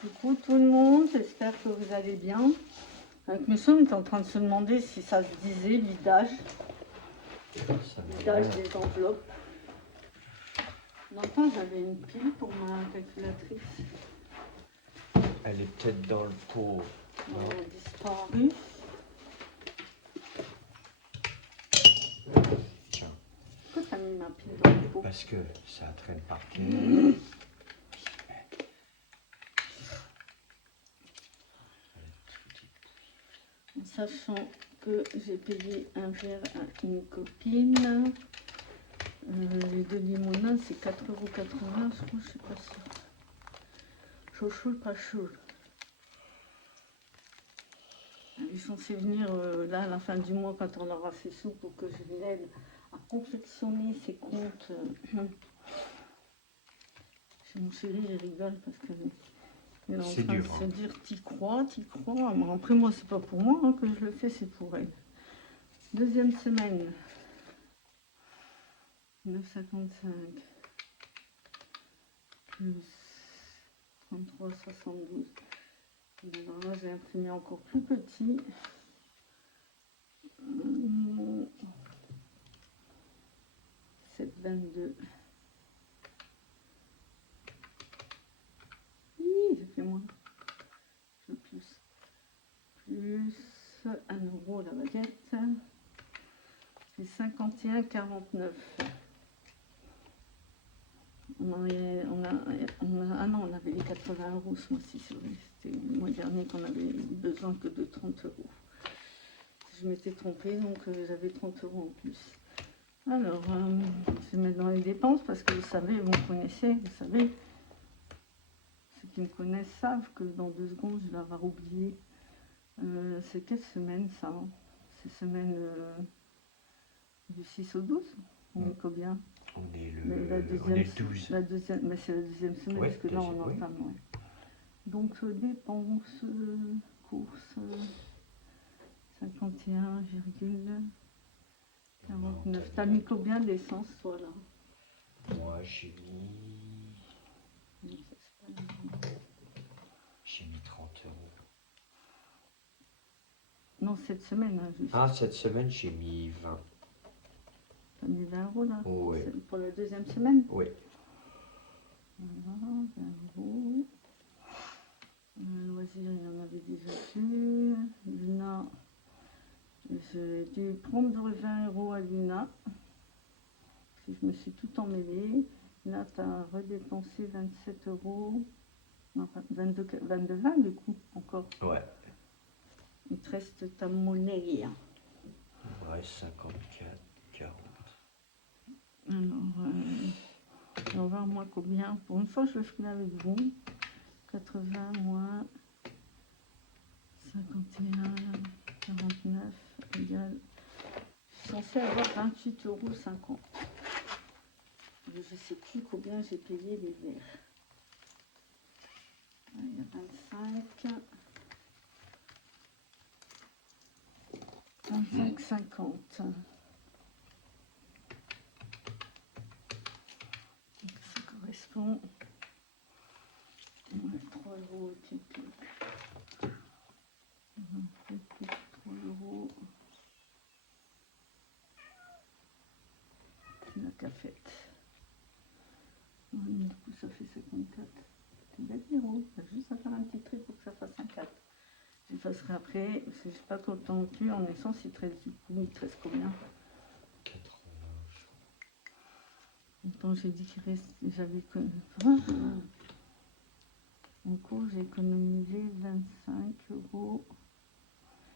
Coucou tout le monde, j'espère que vous allez bien. Donc, monsieur, on est en train de se demander si ça se disait l'idage des enveloppes. Enfin, j'avais une pile pour ma calculatrice. Elle est peut-être dans le pot. Elle a disparu. Tiens. Pourquoi t'as mis ma pile dans le pot? Parce que ça traîne par terre. Sachant que j'ai payé un verre à une copine. Les deux limonades, c'est 4,80 €, je crois, je suis pas sûre. Chaud, pas chaud. Ils sont censés venir là à la fin du mois quand on aura ses sous pour que je l'aide à confectionner ses comptes. Mon chéri, il rigole parce que il est en train de se dire t'y crois. Mais après, moi, c'est pas pour moi que je le fais, c'est pour elle. Deuxième semaine. 9,55 plus 33,72. Alors là, j'ai imprimé encore plus petit. 7,22. J'ai fait moins. Je plus 1 € la baguette. C'est 51,49. Ah non, on avait les 80 € ce mois-ci, c'est vrai. C'était le mois dernier qu'on avait besoin que de 30 €. Je m'étais trompée, donc j'avais 30 € en plus. Alors, je vais mettre dans les dépenses parce que vous savez, vous me connaissez, vous savez. Ceux qui me connaissent savent que dans 2 secondes, je vais avoir oublié. C'est quelle semaine ça? C'est semaine du 6 au 12? On est combien? On est le 12. C'est la deuxième semaine, ouais, parce que là on entame. Ouais. Donc dépenses, courses, 51,49. T'as mis combien d'essence toi là? Moi j'ai mis 30 €. Non, cette semaine. Hein, juste. Ah, cette semaine j'ai mis 20. T'as mis 20 € là? Oui. Pour la deuxième semaine? Oui. Voilà, 20 €. Loisir, il en avait déjà plus. Luna, j'ai dû prendre 20 € à Luna. Parce que je me suis tout emmêlée. Là, tu as redépensé 27 €. Non, 22,20 du coup, encore. Ouais. Il te reste ta monnaie. Il me reste 54,40. Alors, on va voir moi combien. Pour une fois, je le ferai avec vous. 80 moins 51,49 égale. Je suis censée avoir 28,50 €. Je ne sais plus combien j'ai payé les verres. Il y a 25,50. Ça correspond à 3 € et quelques. 3 €. C'est la cafette. Du coup, ça fait 54. C'est bête, Nero. Il y a juste à faire un petit truc pour que ça fasse un 4. J'effacerai après, parce que je n'ai pas trop le temps non plus. En essence, il te reste du coup, il te reste combien? 80. Attends, j'ai dit qu'il reste. J'avais. En cours, j'ai économisé 25 €.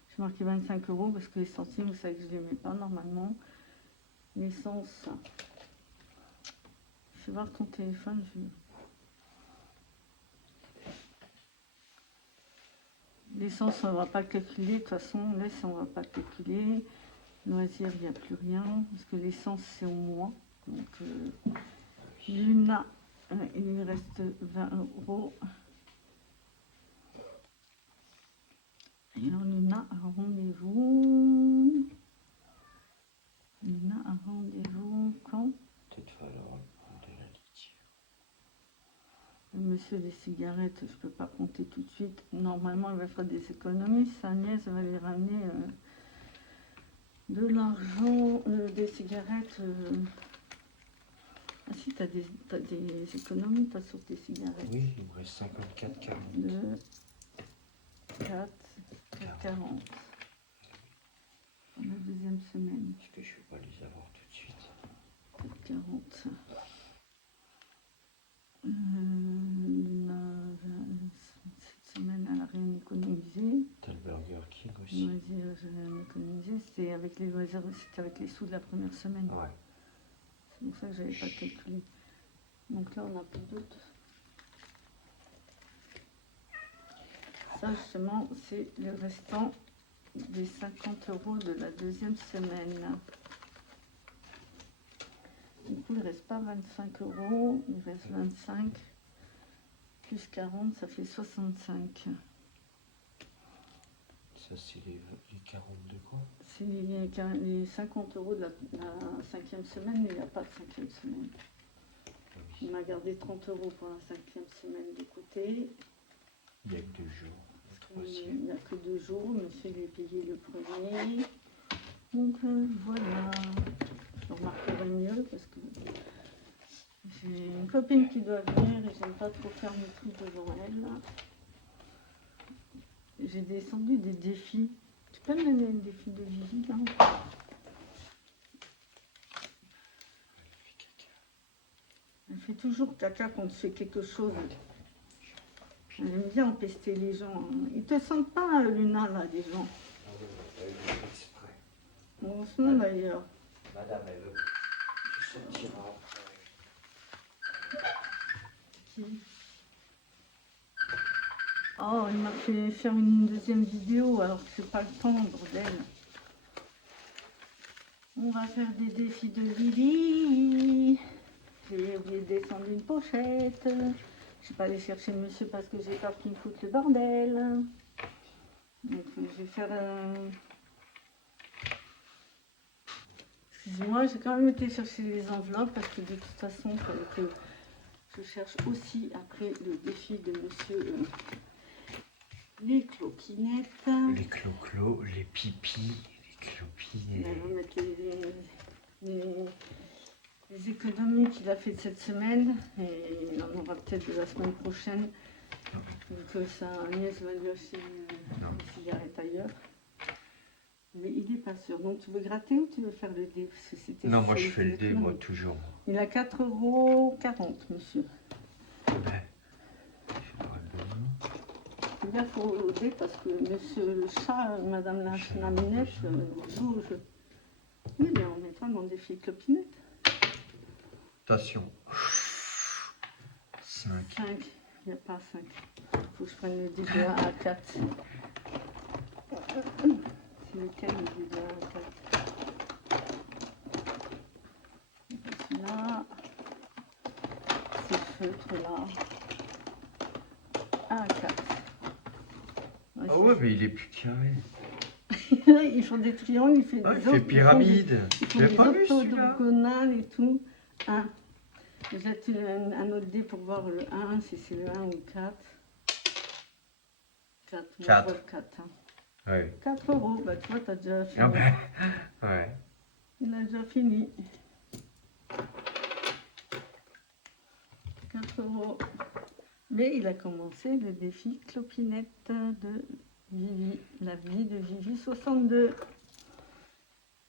J'ai marqué 25 € parce que les centimes, vous savez que je ne les mets pas normalement. L'essence. Je vais voir ton téléphone. L'essence, on ne va pas calculer. De toute façon, laisse, on ne va pas calculer. Loisir, il n'y a plus rien. Parce que l'essence, c'est au mois. Donc, Luna, il lui reste 20 €. Et alors, Luna a rendez-vous. Luna a rendez-vous quand? Peut-être falloir prendre la litière. Le monsieur des cigarettes, je peux pas compter tout de suite. Normalement, elle va faire des économies. Sa nièce va lui ramener de l'argent, des cigarettes. Ah si, t'as des économies, toi, sur tes cigarettes. Oui, il me reste 54,40. 2, 4, 40. Pour la deuxième semaine. Parce que je ne vais pas les avoir tout de suite. 40. Cette semaine, elle a rien économisé. T'as le Burger King On aussi. va dire, j'ai rien économisé. C'était avec les loisirs, c'était avec les sous de la première semaine. Ouais. C'est pour ça que j'avais pas calculé. Donc là, on a plus d'autres. Ça, justement, c'est le restant des 50 € de la deuxième semaine. Du coup, il ne reste pas 25 €, il reste 25 plus 40, ça fait 65. Ça, c'est les 40 de quoi? C'est les 50 € de la 5e semaine, mais il n'y a pas de 5e semaine. Il m'a gardé 30 € pour la 5e semaine de côté. Il n'y a que 2 jours. Il n'y a que 2 jours, monsieur il est payé le premier. Donc voilà, je le remarquerai mieux parce que j'ai une copine qui doit venir et j'aime pas trop faire mes trucs devant elle. J'ai descendu des défis. Tu peux me donner le défi de Vivi là? Elle fait toujours caca quand tu fais quelque chose. Elle aime bien empester les gens. Ils te sentent pas, Luna, là, les gens. Ah oui, elle veut exprès. Heureusement d'ailleurs. Madame, elle veut. Tu sortiras après. Qui? Oh, il m'a fait faire une deuxième vidéo alors que c'est pas le temps, bordel. On va faire des défis de Vivi. J'ai oublié de descendre une pochette. Je vais pas aller chercher monsieur parce que j'ai peur qu'il me foute le bordel. Donc je vais faire Excusez-moi, j'ai quand même été chercher les enveloppes parce que de toute façon, il fallait que je cherche aussi après le défi de monsieur les cloquinettes. Les clo-clos, les pipis, les clopis. On va mettre les économies qu'il a fait cette semaine et il en aura peut-être de la semaine prochaine vu que sa nièce va lui acheter une cigarette ailleurs. Mais il n'est pas sûr. Donc tu veux gratter ou tu veux faire le dé? Parce que c'était Non, moi je fais le dé, moi toujours. Il a 4,40 €, monsieur. Ben, je dois le donner. Il faut le dé parce que monsieur le chat, madame la minette, joue au jeu. Oui, mais on mettra dans des filles clopinette. Attention. 5. 5, il n'y a pas 5. Il faut que je prenne le dé de 1 à 4. C'est lequel le dé de 1 à 4? Celui-là. Ces feutres-là. 1 à 4. Ouais, Ah ouais, mais il est plus carré. Ils font des triangles, ils font Ah, des il fait pyramide. Ils font J'ai des pas vu celui-là. octogonales et tout. 1. Jette un autre dé pour voir le 1, si c'est le 1 ou le 4. 4. 4. 4. Hein. Ouais. 4 €. Bah, tu vois, t'as déjà fini. Ah ben, ouais. Il a déjà fini. 4 €. Mais il a commencé le défi clopinette de Vivi. La vie de Vivi 62.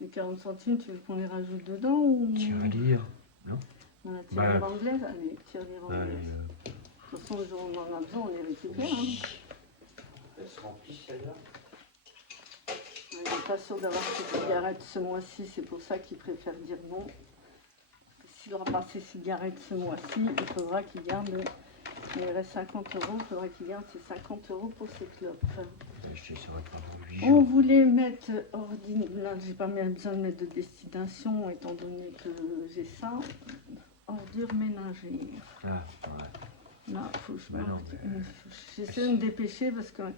Les 40 centimes, tu veux qu'on les rajoute dedans ou... Tu vas lire, non? On a tiré Bah, l'anglaise. Allez, tire-les Allez, anglaises. De toute façon, le jour où on en a besoin, on les récupère. Hein. Elle se remplit celle-là. Il n'est pas sûr d'avoir ses cigarettes ce mois-ci, c'est pour ça qu'il préfère dire non. Parce que s'il n'aura pas ses cigarettes ce mois-ci, il faudra qu'il garde, il reste 50 €, il faudra qu'il garde ses 50 € pour ses clopes. Je te serai pas pour 8 On jours. voulait mettre là j'ai pas besoin de mettre de destination étant donné que j'ai ça. Ordures ménagères. Ah, ouais. Là, faut que je Bah non, marque mais- J'essaie de me dépêcher parce qu'on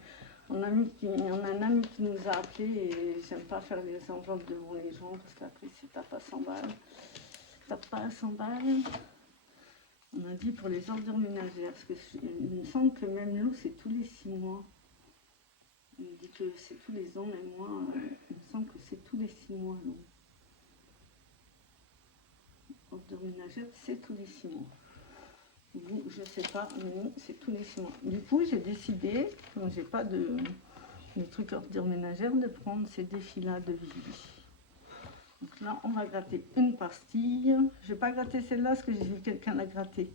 a un ami qui nous a appelé et j'aime pas faire les enveloppes devant les gens parce qu'après c'est tape à 100 balles. Tape pas à 100 balles. On a dit pour les ordures ménagères, parce que il me semble que même l'eau, c'est tous les 6 mois. On dit que c'est tous les ans, mais moi, il me semble que c'est tous les 6 mois l'eau. Ordures ménagères, c'est tous les 6 mois. Vous, je sais pas, nous, c'est tous les 6 mois. Du coup, j'ai décidé, comme j'ai pas de trucs ordures ménagères, de prendre ces défis-là de Vivi. Donc là, on va gratter une pastille. Je vais pas gratter celle-là parce que j'ai vu quelqu'un la gratter.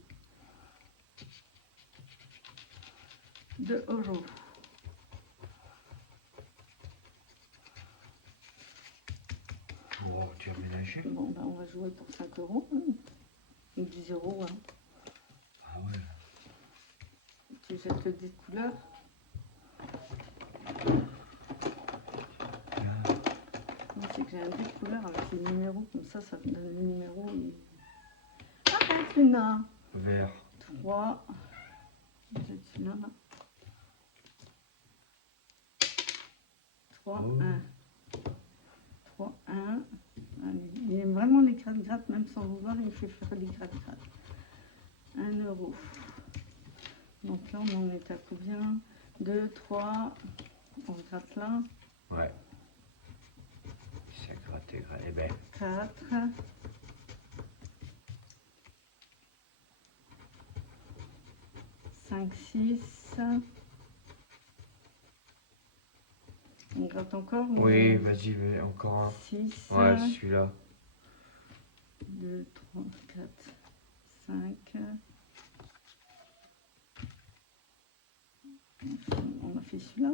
2 €. Pour ordures ménagères. Bon, ben, on va jouer pour 5 € ou 10 €. Hein. Ah ouais. Tu jettes le dé de couleur. Non, c'est que j'ai un dé de couleur avec les numéros. Comme ça me donne le numéro. Et... Ah, Luna. Vert. 3. Jette celui-là. 3, Oh. 1. 3, 1. Allez, il aime vraiment les gratte-gratte, même sans vouloir, il fait faire les gratte-gratte. 1 €. Donc là, on en est à combien? 2, 3. On gratte là. Ouais. Ça gratte, eh ben. 4. 5, 6. On gratte encore? Oui, vas-y, encore un. 6. Ouais, celui-là. 2, 3, 4, 5. On a fait celui-là.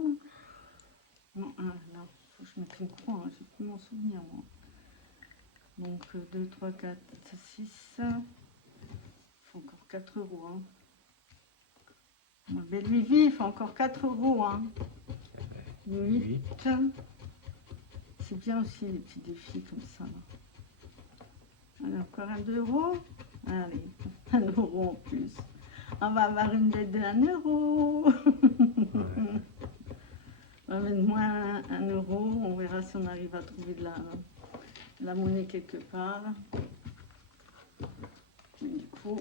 Non, un là. Faut que je mette une croix. Hein. J'ai plus m'en souvenir, moi. Donc 2, 3, 4, 6. Il faut encore 4 €. Hein. Ma belle Vivi, il faut encore 4 €. Hein. 8. C'est bien aussi les petits défis comme ça. Là. Allez, encore un 2 €. Allez, 1 € en plus. On va avoir une dette de 1 €. Ouais. Ramène-moi 1 €. On verra si on arrive à trouver de la monnaie quelque part. Du coup,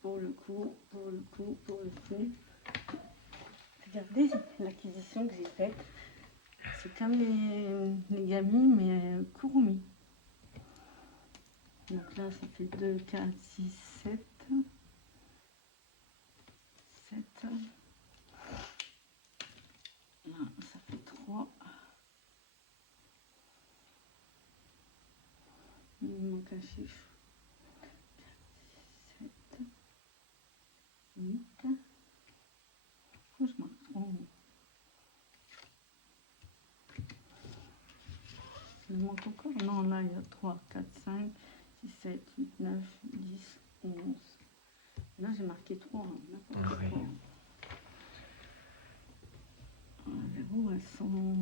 pour le coup. Regardez l'acquisition que j'ai faite. C'est comme les gamines, mais Kurumi. Donc là, ça fait 2, 4, 6, 7. 7. Là, ça fait 3. Il me manque un chiffre. 4, 6, 7. 8. Franchement, il me manque encore. Non, là, il y a 3, 4, 5, 6, 7, 8, 9, 10, 11. Là, j'ai marqué 3. N'importe Oui. quoi. Les roues, elles sont...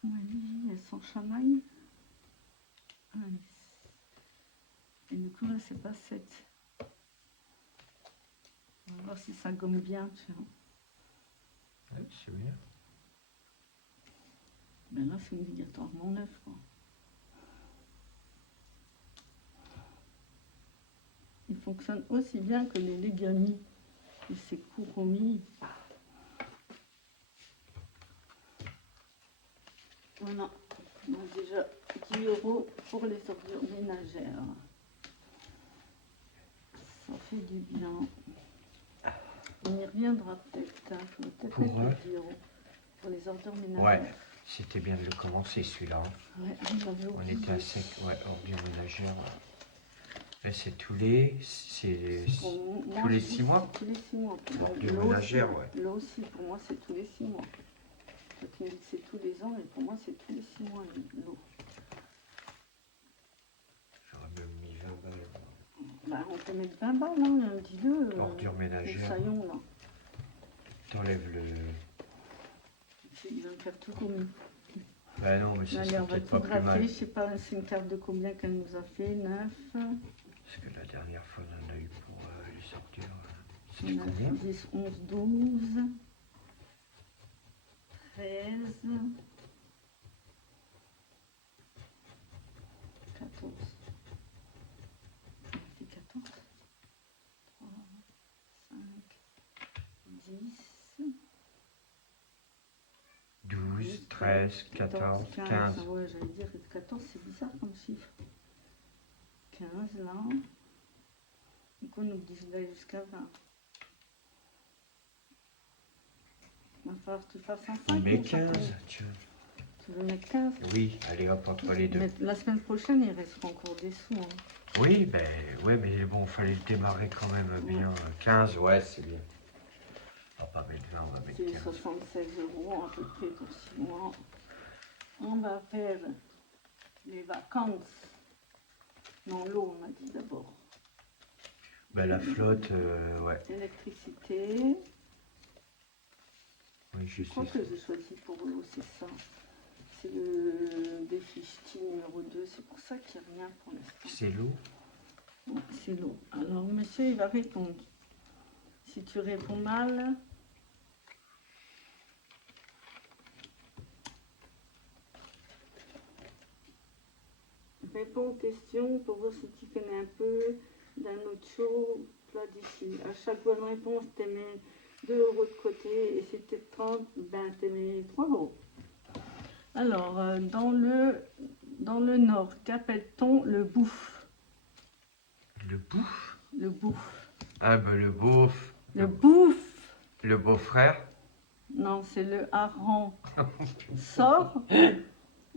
Comment elle dit? Elles sont chamailles. Allez. Et du coup, là, c'est pas 7. On va voir si ça gomme bien, tiens. Ouais, c'est bien. Ben là, c'est obligatoirement 9, quoi. Il fonctionne aussi bien que les Legami et ces Kurumi. Voilà. On a déjà 10 € pour les ordures ménagères. Ça fait du bien. On y reviendra peut-être. Hein. Il faut peut-être Pour mettre 10 € pour les ordures ménagères. Ouais, c'était bien de le commencer celui-là. Ouais, On était à sec, ouais, ordures ménagères. Là, c'est tous les 6 mois. Tous les 6 mois. Ordures L'eau ménagères, aussi, ouais. l'eau aussi, pour moi, c'est tous les 6 mois. Toi, tu me dis que c'est tous les ans, mais pour moi, c'est tous les 6 mois, l'eau. J'aurais même mis 20 balles. Bah, on peut mettre 20 balles, hein, dis-le. Ordures ménagères. Saillons, là. T'enlèves le... Il va me faire tout commis. Bah non, mais ça Allez, serait on va peut-être tout pas plus gratter. mal. Je sais pas, c'est une carte de combien qu'elle nous a fait. 9. Parce que la dernière fois, on en a eu pour les ordures. C'était 9, combien? 10, 11, 12. 13. 14. 13, 14, 15. Ah ouais, j'allais dire 14, c'est bizarre comme chiffre. 15 là. Donc on oublie d'aller jusqu'à 20. Il va falloir que tu fasses un 5. On met 15, tiens. Tu veux mettre 15? Oui, allez hop, entre les deux. Mais la semaine prochaine, il restera encore des sous. Hein. Oui, ben, ouais, mais bon, fallait le démarrer quand même bien. 15, ouais, c'est bien. On va pas mettre 20, on va mettre C'est 15. 76 € à peu près pour 6 mois. On va faire les vacances. Non, l'eau, on a dit d'abord. Ben, la flotte, ouais. Électricité. Oui, je Je crois sais. que j'ai choisi pour l'eau, c'est ça. C'est le déficit numéro 2. C'est pour ça qu'il n'y a rien pour l'instant. C'est l'eau. Ouais, c'est l'eau. Alors, monsieur, il va répondre. Si tu réponds mal... Réponds aux questions pour voir si tu connais un peu d'un autre show plat d'ici. À chaque bonne réponse, tu mets 2 € de côté. Et si tu es 30, ben, tu mets 3 €. Alors, dans le nord, qu'appelle-t-on le bouffe? Le bouffe. Le bouffe. Ah, ben, le beauf. Le bouffe. Le beau-frère. Non, c'est le hareng sort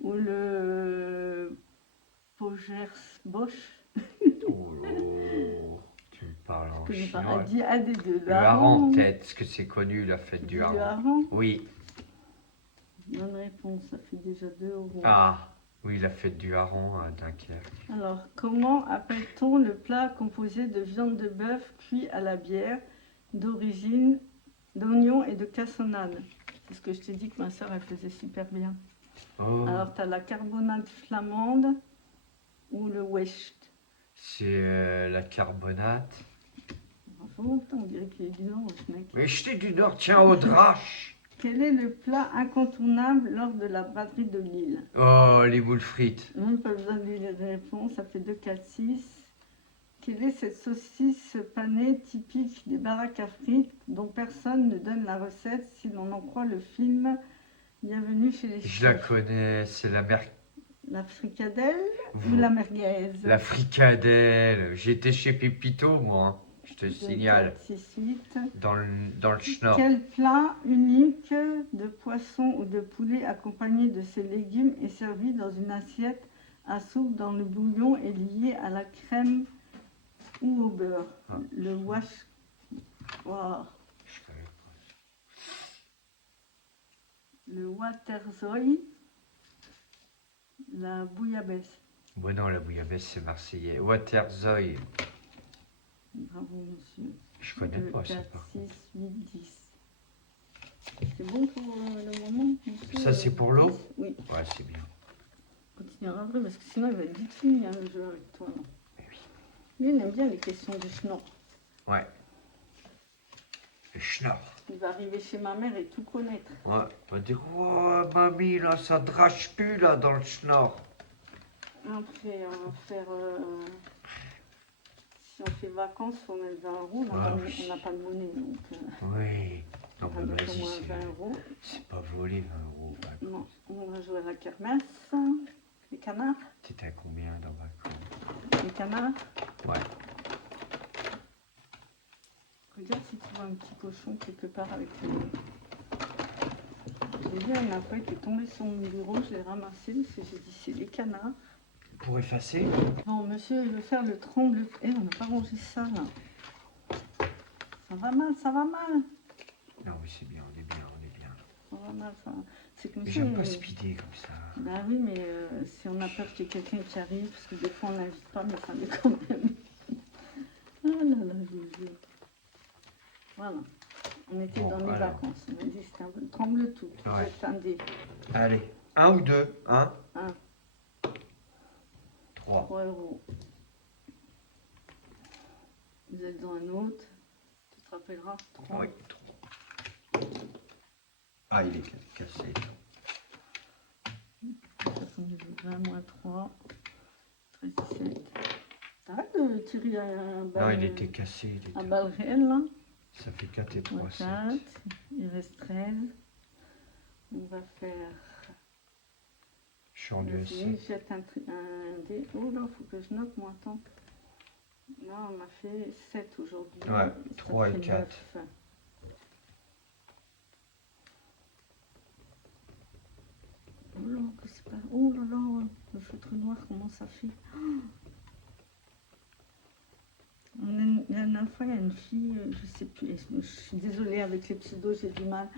ou le pogers bosch. Oh, tu me parles en Que j'ai pas chinois. dit un des deux. Le hareng, peut-être, parce que c'est connu, la fête du hareng. hareng. Oui. Bonne réponse, ça fait déjà 2 €. Ah, oui, la fête du hareng à Dunkerque. Alors, comment appelle-t-on le plat composé de viande de bœuf cuit à la bière, d'origine, d'oignons et de cassonade? C'est ce que je t'ai dit que ma soeur, elle faisait super bien. Oh, Alors, tu as la carbonade flamande ou le wecht. c'est la carbonate. Bravo, putain, on dirait qu'il est du Nord, ce mec. Mais j'étais du Nord, tiens, au drache. Quel est le plat incontournable lors de la braderie de Lille? Oh, les boules frites. Même pas besoin de lire les réponses, ça fait 2, 4, 6. Quelle est cette saucisse panée typique des baraques à frites dont personne ne donne la recette si l'on en croit le film Bienvenue chez les Je la chefs? connais, c'est La fricadelle ou la merguez? la fricadelle. J'étais chez Pépito, moi, hein, je te 2, signale. 4, 6, 8. Dans le schnorr. Quel plat unique de poisson ou de poulet accompagné de ces légumes est servi dans une assiette à soupe dans le bouillon et lié à la crème ou au beurre? Ah. Le wash. Wow. Je connais pas. Le waterzooi, la bouillabaisse. Bon, non, la bouillabaisse, c'est marseillais. Waterzooi. Bravo, monsieur. Je connais 2, pas ça, 4, par 6, contre. 8, 10. C'est bon pour le moment, monsieur? Ça, c'est pour l'eau? Oui. Ouais, c'est bien. On continuera après parce que sinon il va être vite fini, hein, le jeu avec toi. Là. Mais oui. Lui, il aime bien les questions du schnorr. Ouais. Le schnorr. Il va arriver chez ma mère et tout connaître. Ouais. On va dire, oh, mamie, là, ça drache plus, là, dans le schnorr. Après, on va faire... si on fait vacances, il faut mettre 20 €. On n'a Ah pas, oui. on n'a pas de monnaie, donc... Oui. Non, on va mais mettre au vas-y, moins 20 €. c'est pas volé, 20 €. Ouais. Non, on va jouer à la kermesse. Les canards. T'étais à combien dans vacances? Les canards. Ouais. Regarde si tu vois un petit cochon quelque part avec tes... J'ai vu un après qui est tombé sur mon bureau, je l'ai ramassé parce que j'ai dit c'est des canards. Pour effacer? Bon, monsieur, il veut faire le tremble. Eh, on n'a pas rangé ça là. Ça va mal, ça va mal. Non, oui, c'est bien, on est bien, on est bien. Ça va mal, ça. C'est que Mais monsieur. j'aime pas speeder comme ça. Bah oui, mais si on a peur qu'il y ait quelqu'un qui arrive, parce que des fois on n'invite pas, mais ça met quand même. Ah là là, je jure. Voilà. On était Bon, dans les alors. vacances. On a dit c'était un peu tremble tout. Ouais. Jette un dé. Allez, un ou deux? Un? 1, 3. 3 €. Vous êtes dans un autre. Tu te rappelleras 3. Oui, 3. Ah, il est cassé. 20 moins 3. 13, 17. T'arrêtes de tirer un balle. Non, il était cassé. Un balle réel là. Ça fait 4 et 3, 4, 7. il reste 13. On va faire Je suis en Vas-y, ESC. jette un dé. Oh là, faut que je note, moi, attends. Là, on a fait 7 aujourd'hui. Ouais, Ça 3 et fait 4. 9. Oh là, que c'est pas... Oh là là, le feutre noir, comment ça fait? La dernière fois, il y a une fille, je sais plus, je suis désolée avec les pseudos, j'ai du mal,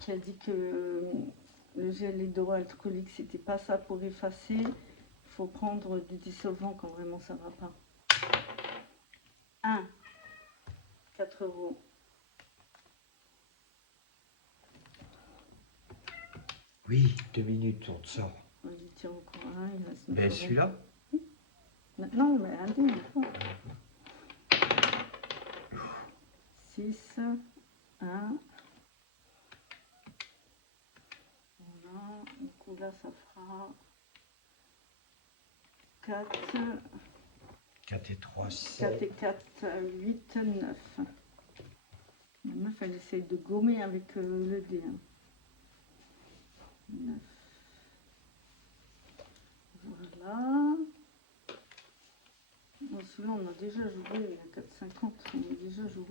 qui a dit que le gel hydroalcoolique, c'était pas ça pour effacer. Il faut prendre du dissolvant quand vraiment ça va pas. 1, 4 euros. Oui, 2 minutes, on te sort. On dit tiens encore un, il reste 9 Mais euros. celui-là? Non, mais un dé, il faut. 6, 1. Voilà, du coup là ça fera 4, 4 et 3, 4 7. et 4, 8, 9. La meuf elle essaye de gommer avec le dé. 9. Voilà. Bon, celui-là on a déjà joué, il y a 4,50, on a déjà joué.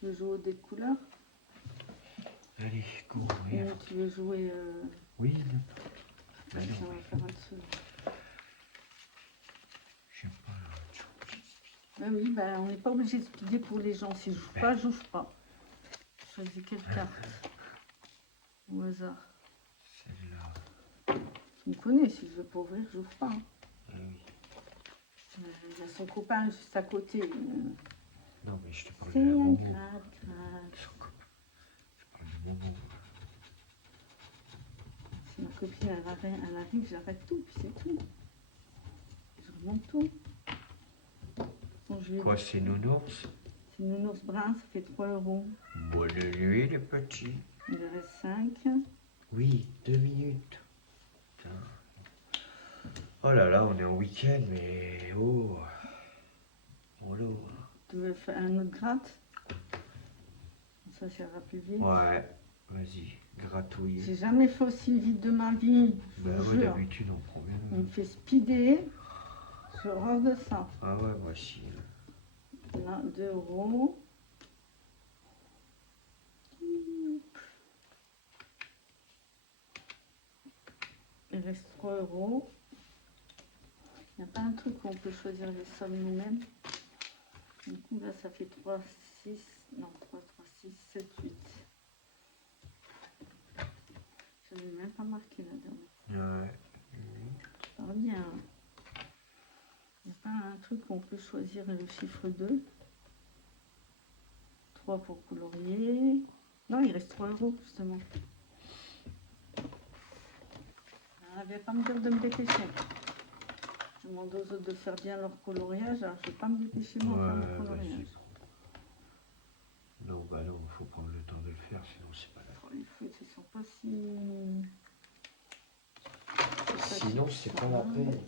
Tu veux jouer au dé de couleur? Allez, go. Ou tu veux jouer... Oui. Allez, on va faire un de ceux. Je sais pas. Ben oui, ben, on n'est pas obligé de speeder pour les gens. Si je joue pas, je joue pas. Choisis quelle carte au hasard. Celle-là. Tu me connais, si je veux pas ouvrir, je n'ouvre pas. Hein. Ah oui. Il y a son copain juste à côté. Non, mais je te parle C'est de un Momo. gratte-gratte. Je parle de Momo. Si ma copine elle arrive, j'arrête tout, puis c'est tout. Je remonte tout. Bon, Quoi, c'est Nounours? C'est Nounours Brun, ça fait 3 euros. Bonne nuit, les petits. Il en reste 5. Oui, 2 minutes. Putain. Oh là là, on est en week-end, mais oh. Oh là. Tu veux faire un autre gratte? Ça ira plus vite. Ouais, vas-y, gratouille. J'ai jamais fait aussi vite de ma vie. Je Bah vous ouais, jure. d'habitude, on prend bien. On me fait speeder. J'ai horreur de ça. Ah ouais, moi aussi. Là, 2 euros. Il reste 3 euros. Il n'y a pas un truc où on peut choisir les sommes nous-mêmes. Du coup, là, ça fait 3, 6. Non, 3, 3, 6, 7, 8. Je n'avais même pas marqué la dernière. Ouais. Ça va bien. Il n'y a pas un truc où on peut choisir le chiffre 2. 3 pour colorier. Non, il reste 3 euros, justement. Elle ne va pas me dire de me dépêcher. Je demande aux autres de faire bien leur coloriage. Alors, je ne vais pas me dépêcher moi à faire mon coloriage. Non, bah non, il faut prendre le temps de le faire, sinon c'est pas la Les feuilles, ils ne sont pas si... Sinon, c'est pas la peine.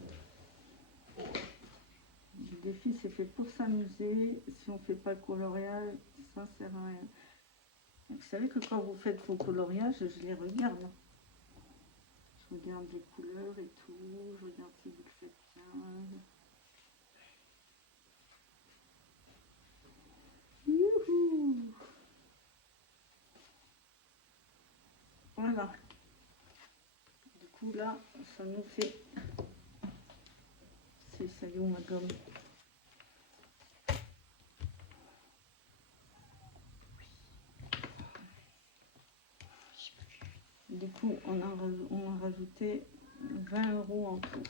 Le défi, c'est fait pour s'amuser. Si on ne fait pas le coloriage, ça ne sert à rien. Vous savez que quand vous faites vos coloriages, je les regarde. Je regarde les couleurs et tout. Je regarde si vous le faites bien. Youhou! Voilà. Du coup, là, ça nous fait... C'est ça y est où ma gomme? Du coup, on a rajouté 20 euros en tout.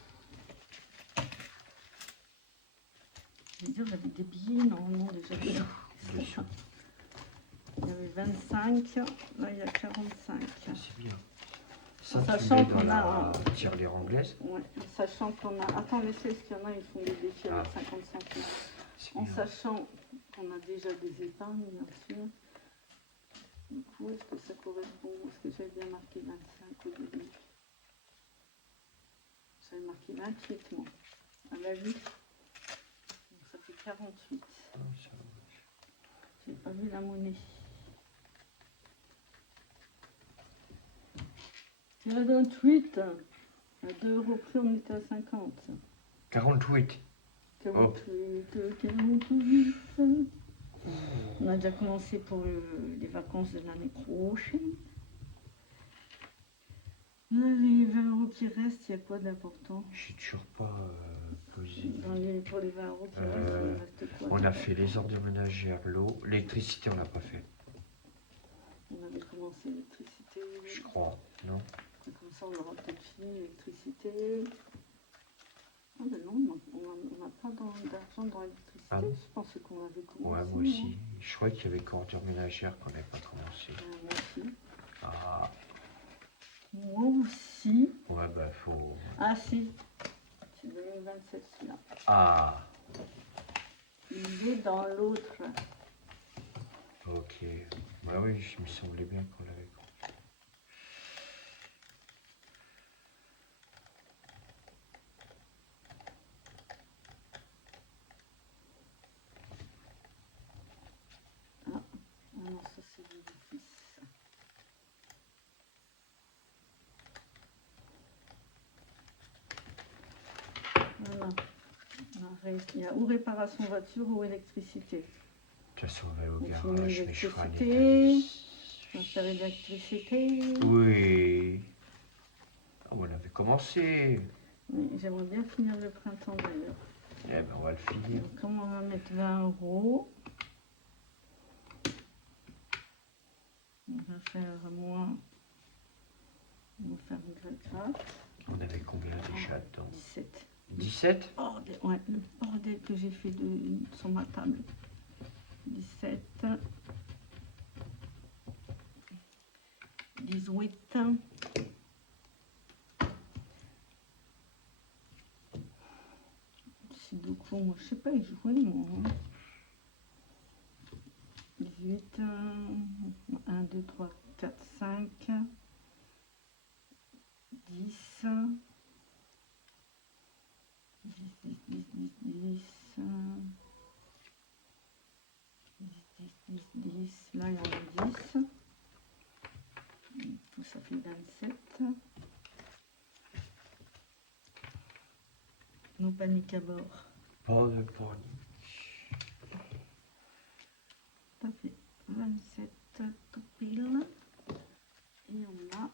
Je veux dire, j'avais des billets normalement déjà. Il y avait 25, là il y a 45. C'est bien. Ça, Sachant tu mets qu'on dans a... la tirelire anglaise. Ouais, sachant qu'on a... Attends, laissez, est-ce qu'il y en a, ils font des défis avec 50 centimes. En Bien. sachant qu'on a déjà des épargnes, bien sûr. Du coup, est-ce que ça correspond? Est-ce que j'avais bien marqué 25 au début? J'avais marqué 28, moi. À la 8. Donc ça fait 48. Ah, ça va. J'ai pas vu la monnaie. 48. À 2 € près, on était à 50. 48. 48. On a déjà commencé pour les vacances de l'année prochaine. Là, les 20 € qui restent, il y a quoi d'important? J'ai toujours pas posé. Pour les 20 € qui restent, il reste quoi? On a fait les ordures ménagères, l'eau, l'électricité, on n'a pas fait. On avait commencé l'électricité. Je crois, non? Comme ça, on aura peut-être fini l'électricité. Ah ben non, on n'a pas d'argent dans l'électricité. Ah bon? Je pensais qu'on avait commencé. Ouais, moi aussi. Je croyais qu'il y avait qu'ordures ménagères qu'on n'avait pas commencé. Moi aussi. Ah. Moi aussi. Ouais, bah faut. Ah si, c'est 2027 celui-là. Ah. Il est dans l'autre. Ok. Bah oui, je me semblait bien qu'on l'avait compris. Ah non, ça c'est l'édifice. Voilà. Il y a ou réparation voiture ou électricité. De toute façon, on va au On garage, finit mais je ferai un l'électricité. état On va faire l'électricité. Oui. Ah, on avait commencé. Oui, j'aimerais bien finir le printemps d'ailleurs. Eh ben, on va le finir. Donc, comme on va mettre 20 €, on va faire moins. On va faire une grade. On avait combien déjà dedans? 17. 17? Bordel, ouais, le bordel que j'ai fait sur ma table. 17. 18. Sudoku, moi je sais pas y jouer moi. 18. 1, 2, 3, 4, 5. 10. 10, 10, 10, 10, 10. 10, 10, 10, 10. Là, il y en a 10. Tout ça fait 27. No panique à bord. Pas de panique. Ça fait 27 tout pile. Et on a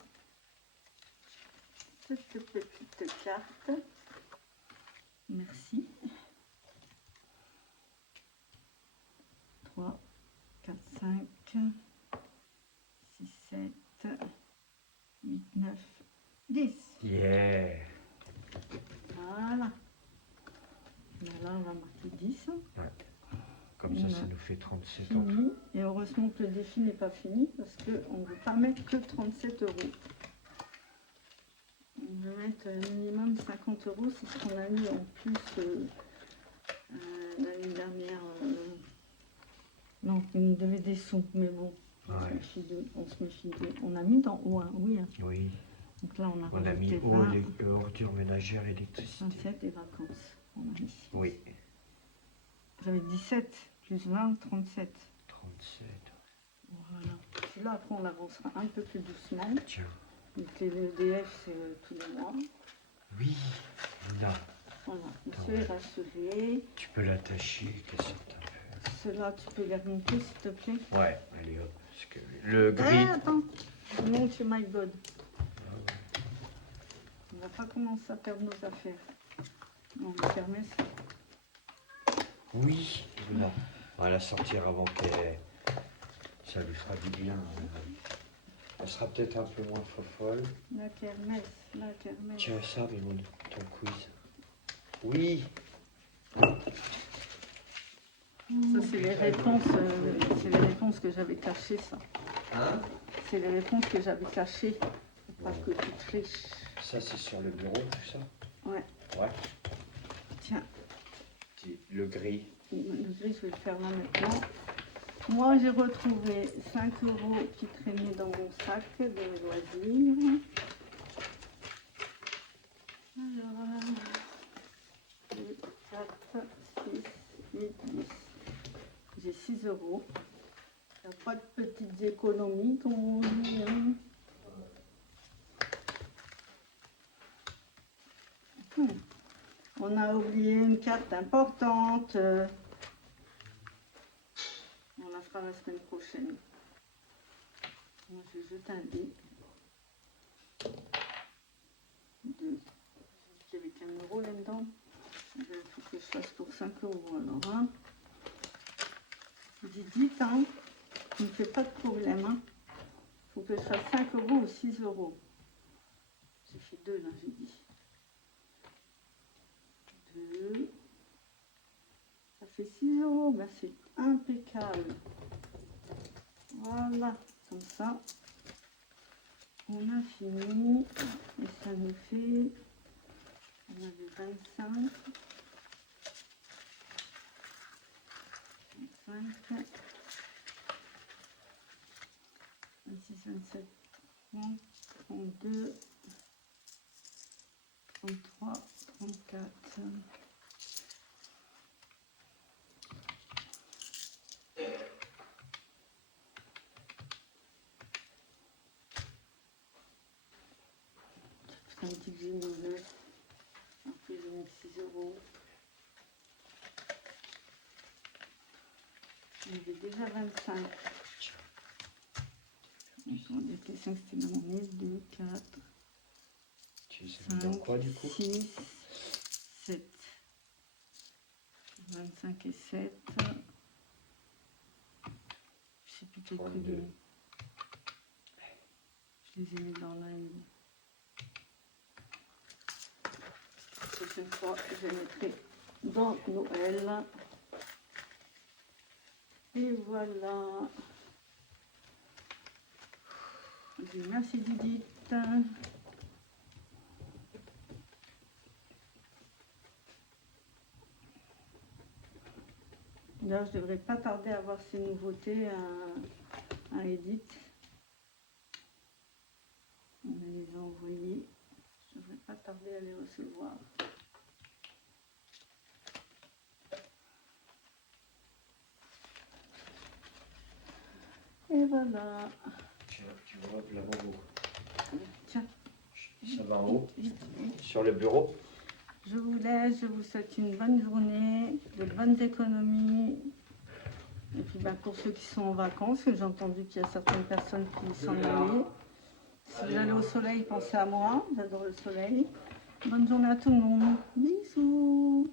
cette petite carte. Merci. 3, 4, 5, 6, 7, 8, 9, 10. Yeah. Voilà. Là, on va marquer 10. Ouais. Comme ça, ça nous fait 37 €. Fini. Et heureusement que le défi n'est pas fini parce qu'on ne veut pas mettre que 37 €. On veut mettre minimum 50 €. C'est ce qu'on a mis en plus l'année dernière. Non, il nous devait des sous, mais bon, on se méfie d'eux. On a mis dans haut, hein, oui. Hein. Oui. Donc là, on a mis rajouté ordures ménagères, électricité. 27 et vacances. On a mis. Oui. J'avais 17 plus 20, 37. 37. Voilà. Puis là, après, on avancera un peu plus doucement. Tiens. Donc les EDF, c'est tous les mois. Oui. Là. Voilà. Monsieur est rassuré. Tu peux l'attacher, qu'elle sorte un peu. Ceux-là, tu peux les remonter, s'il te plaît. Ouais, allez hop. Parce que le gris. Attends. Mon Dieu, my God. On va pas commencer à perdre nos affaires. On va fermer ça. Oui. Là. On va la sortir avant qu'elle. Ça lui fera du bien. Elle sera peut-être un peu moins folle. La kermesse, la kermesse. Tiens, ça, Mimoun, ton quiz. Oui. Ça, c'est les réponses que j'avais cachées, ça. Hein? C'est les réponses que j'avais cachées. Pour pas que tu triches. Ça, c'est sur le bureau, tout ça? Ouais. Ouais. Tiens. Le gris. Le gris, je vais le faire là maintenant. Moi, j'ai retrouvé 5 € qui traînaient dans mon sac de loisirs. Alors, 2, 4, 6, 8, 10. J'ai 6 €. Il n'y a pas de petites économies, comme on dit. Hein. On a oublié une carte importante. On la fera la semaine prochaine. Moi, je jette un dé. 2. Il y avait qu'un euro là-dedans. Il faut que je fasse pour 5 euros. Alors, hein. J'ai dit, hein, ça ne me fait pas de problème. Hein. Il faut que je fasse 5 euros ou 6 euros. J'ai fait 2 là, j'ai dit. 2. Ça fait 6 euros. Ben, c'est impeccable. Voilà, comme ça. On a fini. Et ça nous fait... On avait 25. 25. 26, 27, 30, 32, 33, 34. Un petit peu 9. Après, je vais mettre 6 euros. Il y avait déjà 25. Attendez, les 5, c'était la monnaie. 2, 4, Tu sais dans quoi du coup? 6, 7. 25 et 7. Je sais plus quel prix il est. Je les ai mis dans la ligne. La prochaine fois, je les mettrai dans Noël. Et voilà. Merci Didit. D'ailleurs, je devrais pas tarder à avoir ces nouveautés à Edith. On les a envoyées. Je devrais pas tarder à les recevoir. Et voilà. Tu vois, là-bas, Tiens. ça va en haut, Vite, vite. sur le bureau. Je vous laisse, je vous souhaite une bonne journée, de bonnes économies. Et puis pour ceux qui sont en vacances, j'ai entendu qu'il y a certaines personnes qui s'en allaient. Si vous allez au soleil, pensez à moi, j'adore le soleil. Bonne journée à tout le monde. Bisous.